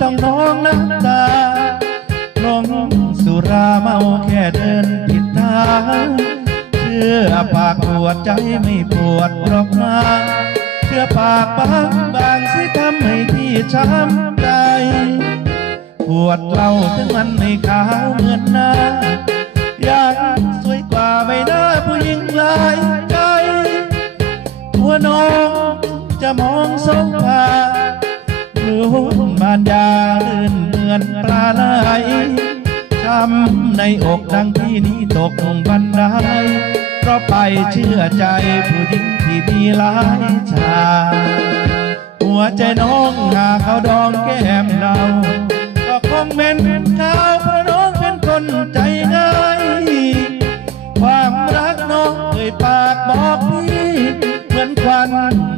น้องน้ำตาลงสุราเมาแค่เดินผิดทางเชื่อปากปวดใจไม่ปวดหรอกนะเชื่อปากบางบางสิทำให้พี่ช้ำใจปวดเราถึงมันไม่ขาวเหมือนหน้าอยากสวยกว่าใบหน้ผู้หญิงหลายใจหัวน้องจะมองสงผ ลื่นเหมือนปลาไหลช้ำในอกดังที่นี้ตกบันไดเพราะไปเชื่อใจผู้หญิงที่มีหลายชา หัวใจน้องหาเขาดองแก้มเรา ก็คงเป็นเขาเพราะน้องเป็นคนใจง่าย ความรักน้องเอ่ยปากบอกพี่ เหมือนควัน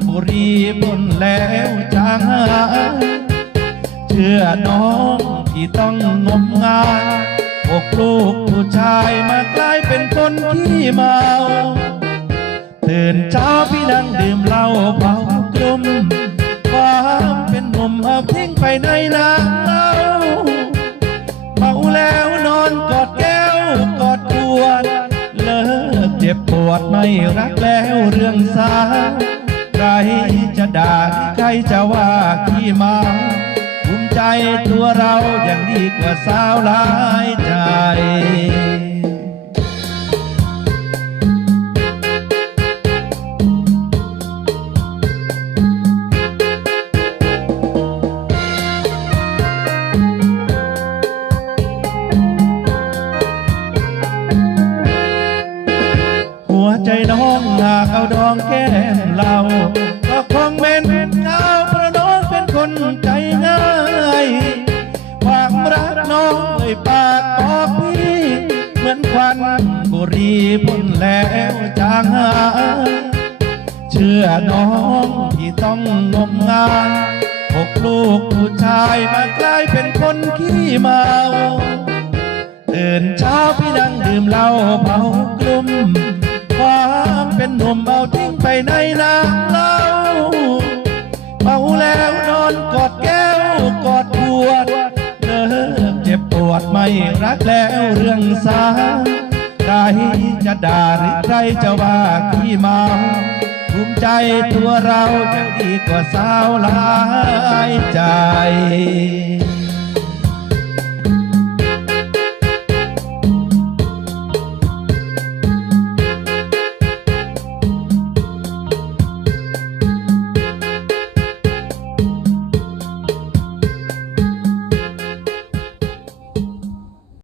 บุรีบนแล้วจางหาย เชื่อน้องที่ต้องงมงายอกลูกผู้ชายมากลายเป็นคนที่เมาตื่นเช้าพี่นั่งดื่มเหล้าเมากลุ่มความเป็นหนุ่มเอาทิ้งไปในน้ำเหล้าเมาแล้วนอนกอดแก้วกอดขวดเลิกเจ็บปวดไม่รักแล้วเรื่องสาใครจะด่าใครจะว่าขี้เมา ภูมิใจตัวเรายังดีกว่าสาวหลายใจหัวใจน้องหากเอาดองแก้มเรา ก็คงเป็นเขาเพระน้องเป็นคนใจง่าย ความรักน้องเอ่ยปากบอกพี่เหมือนควันบุรีพุ่นแล้วจางหายเชื่อน้องที่ต้องงมงายหกลูกผู้ชายมากลายเป็นคนขี้เมาตื่นเช้าพี่นั่งดื่มเหล้าเมากลุ่มความเป็นหนุ่มเอาทิ้งไปในน้ำเหล้าเมาแล้วนอนกอดแก้ วดเลิกเจ็บปวดไม่รักแล้วเรื่องสาใครจะด่าหรือใครจะว่าขี้เมาภูมิใจตัวเรายังดีกว่าสาวหลายใจ